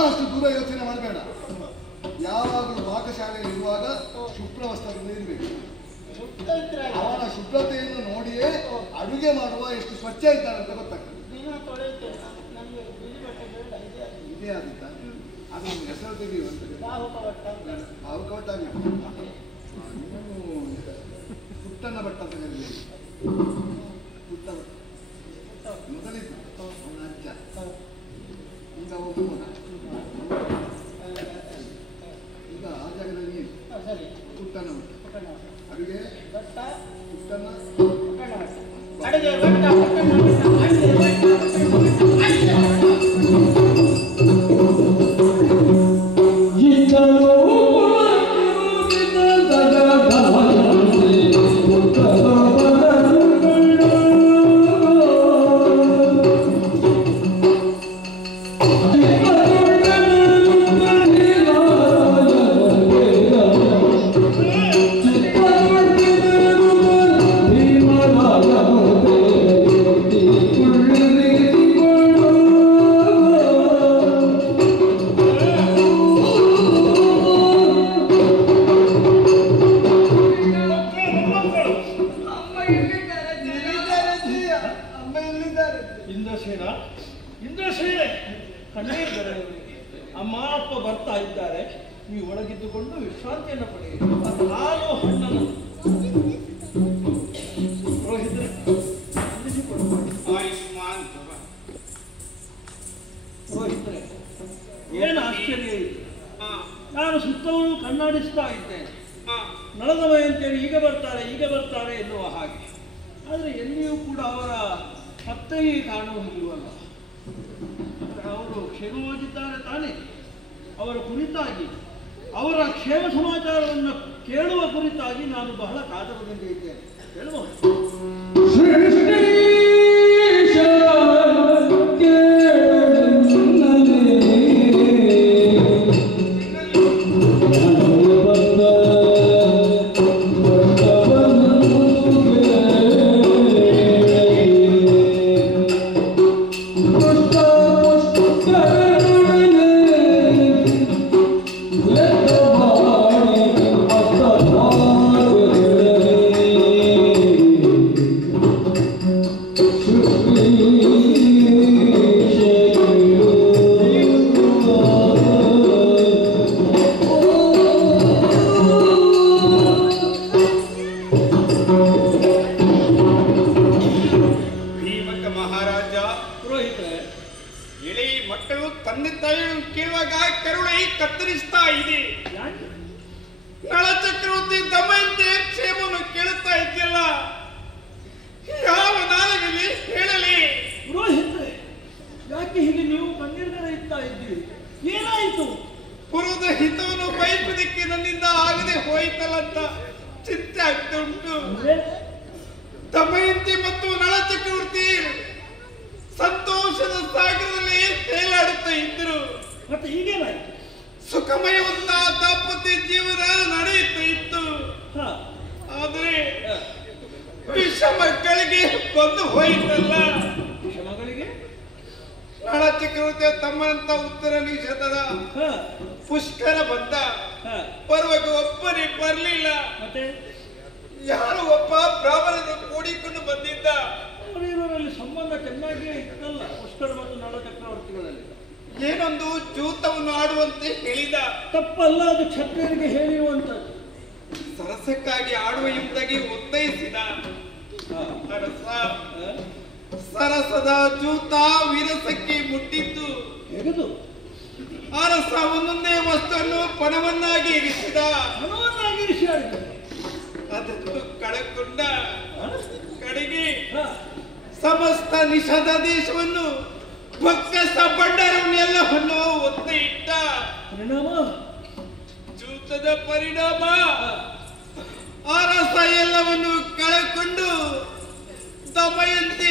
ಅಷ್ಟು ದೂರ ಯೋಚನೆ ಮಾಡಬೇಡ. ಯಾವಾಗಲೂ ಪಾಕಶಾಲೆಯಲ್ಲಿ ಇರುವಾಗ ಶುಭ್ರ ವಸ್ತ್ರದಿಂದ ಇರಬೇಕು. ಅವನ ಶುಭ್ರತೆಯನ್ನು ನೋಡಿಯೇ ಅಡುಗೆ ಮಾಡುವ ಎಷ್ಟು ಸ್ವಚ್ಛ ಇದ್ದಾನೆ ಅಂತ ಗೊತ್ತಾಗ್ತದೆ. ಇದೇ ಆದಿತ್ತ ಅದು ಹೆಸರು ತೆಗೆಯುವಂತ ಭಾವುಕವಟ್ಟಾಗಿ ಪುಟ್ಟನ ಭಟ್ಟ ಅಂತ ಕರೀಲಿ. ಪುಟ್ಟ ಭಟ್ಟ ಮೊದಲಿದ್ದು ಅವನ ಅಜ್ಜ, ಈಗ ಒಬ್ಬ ಮಗ. ಈಗ ಆ ಜಾಗದಲ್ಲಿ ಪುಟ್ಟನ ಭಟ್ಟ ಅಡುಗೆ ಪುಟ್ಟನ ಅಡುಗೆ ಭಟ್ಟ ಇಂದ್ರಸೇನೆ ಕಣ್ಣೀರು. ಅಮ್ಮ ಅಪ್ಪ ಬರ್ತಾ ಇದ್ದಾರೆ, ನೀವು ಒಳಗಿದ್ದುಕೊಂಡು ವಿಶ್ರಾಂತಿಯನ್ನು ಪಡೆಯಿರಿ. ಹಾಲು ಹಣ್ಣನ್ನು ರೋಹಿತರೆ ರೋಹಿತರೆ, ಏನು ಆಶ್ಚರ್ಯ ಇದೆ. ನಾನು ಸುತ್ತಲೂ ಕಣ್ಣಾಡಿಸ್ತಾ ಇದ್ದೇನೆ. ನಳದವೇ ಅಂತೇಳಿ ಈಗ ಬರ್ತಾರೆ ಎನ್ನುವ ಹಾಗೆ. ಆದರೆ ಎಲ್ಲಿಯೂ ಕೂಡ ಅವರ ಪತ್ತೆಯೇ ಕಾಣುವುದಿಲ್ವಲ್ಲ. ಅವರು ಕ್ಷೇಮವಾಗಿದ್ದಾರೆ ತಾನೇ? ಅವರ ಕುರಿತಾಗಿ, ಅವರ ಕ್ಷೇಮ ಸಮಾಚಾರವನ್ನು ಕೇಳುವ ಕುರಿತಾಗಿ ನಾನು ಬಹಳ ಕಾತರದಿಂದ ಇದ್ದೇನೆ. ಹೇಳಬಹುದು. ಮಕ್ಕಳು ತಂದೆ ತಾಯಿಗಳನ್ನು ಕೇಳುವಾಗ ಕರುಣೆ ಕತ್ತರಿಸ್ತಾ ಇದೆ. ಯಾಕೆ? ನಳ ಚಕ್ರವರ್ತಿ ದಮಯಂತಿ ಕ್ಷೇಮವನ್ನು ಕೇಳುತ್ತಾ ಇದ್ದಿಲ್ಲ. ಯಾವ ನಾಲಿಗೆಯಲ್ಲಿ ಹೇಳಲಿ? ಪುರೋಹಿತರೆ, ಯಾಕೆ ಹೀಗೆ ನೀವು ಕಣ್ಣೀರ್ಗಡೆ ಇಡ್ತಾ ಇದ್ದೀರಿ? ಏನಾಯಿತು? ಪುರದ ಹಿತವನ್ನು ಬಯಸುವುದಕ್ಕೆ ನನ್ನಿಂದ ಆಗದೆ ಹೋಯ್ತಲ್ಲ ಅಂತ ಚಿಂತೆ ಆಗ್ತಾ ಉಂಟು. ದಮಯಂತಿ ಮತ್ತು ನಳ ಚಕ್ರವರ್ತಿ ಸಂತೋಷದ ಸಾಗರದಲ್ಲಿ ತೇಲಾಡುತ್ತಾ ಇದ್ದರು. ಮತ್ತೆ ಹೀಗೇನಾಯ್ತು? ಸುಖಮಯವಂತ ದಾಂಪತ್ಯ ಜೀವನ ನಡೆಯುತ್ತಾ ಇತ್ತು. ಆದರೆ ವಿಷಮಗಳಿಗೆ ಬಂದು ಹೋಯಿತಲ್ಲ. ವಿಷಮಗಳಿಗೆ? ನಳ ಚಕ್ರವರ್ತಿಯ ತಮ್ಮನಂತ ಉತ್ತರ ನಿಷೇಧದ ಪುಷ್ಕರ ಬಂದ. ಬರುವಾಗ ಒಬ್ಬನೇ ಬರಲಿಲ್ಲ. ಮತ್ತೆ ಯಾರು ಒಬ್ಬ ಬ್ರಾಹ್ಮಣನ ಕೂಡಿಕೊಂಡು ಬಂದಿದ್ದ. ಇವರಲ್ಲಿ ಸಂಬಂಧ ಚೆನ್ನಾಗಿಯೇ ಇತ್ತಲ್ಲ ಪುಷ್ಕರ ಮತ್ತು ನಳ ಚಕ್ರವರ್ತಿಗಳಲ್ಲಿ. ಏನೊಂದು ಜೂತವನ್ನು ಆಡುವಂತೆ ಹೇಳಿದ. ತಪ್ಪಲ್ಲ, ಅದು ಕ್ಷತ್ರಿಯರಿಗೆ ಹೇಳಿರುವಂತದ್ದು. ಸರಸಕ್ಕಾಗಿ ಆಡುವ ಎಂಬುದಾಗಿ ಒತ್ತಾಯಿಸಿದ. ಅರಸ ಸರಸದ ಜೂತ ವಿರಸಕ್ಕೆ ಮುಟ್ಟಿದ್ದು. ಹೇಗದು? ಅರಸ ಒಂದೊಂದೇ ವಸ್ತುವನ್ನು ಪಣವನ್ನಾಗಿ ಇರಿಸಿದ. ಹಣವನ್ನಾಗಿ ಇರಿಸಿ ಆಡಿದ್ದಾರೆ. ಅದನ್ನು ಕಳಕೊಂಡ ಕಡೆಗೆ ಸಮಸ್ತ ನಿಷಧ ದೇಶವನ್ನು ಬೊಕ್ಕಸ ಭಂಡಾರವನ್ನೆಲ್ಲವನ್ನು ಒತ್ತೆ ಇಟ್ಟ. ಪರಿಣಾಮ? ಜೂತದ ಪರಿಣಾಮ ಅರಸ ಎಲ್ಲವನ್ನು ಕಳಕೊಂಡು ದಮಯಂತಿ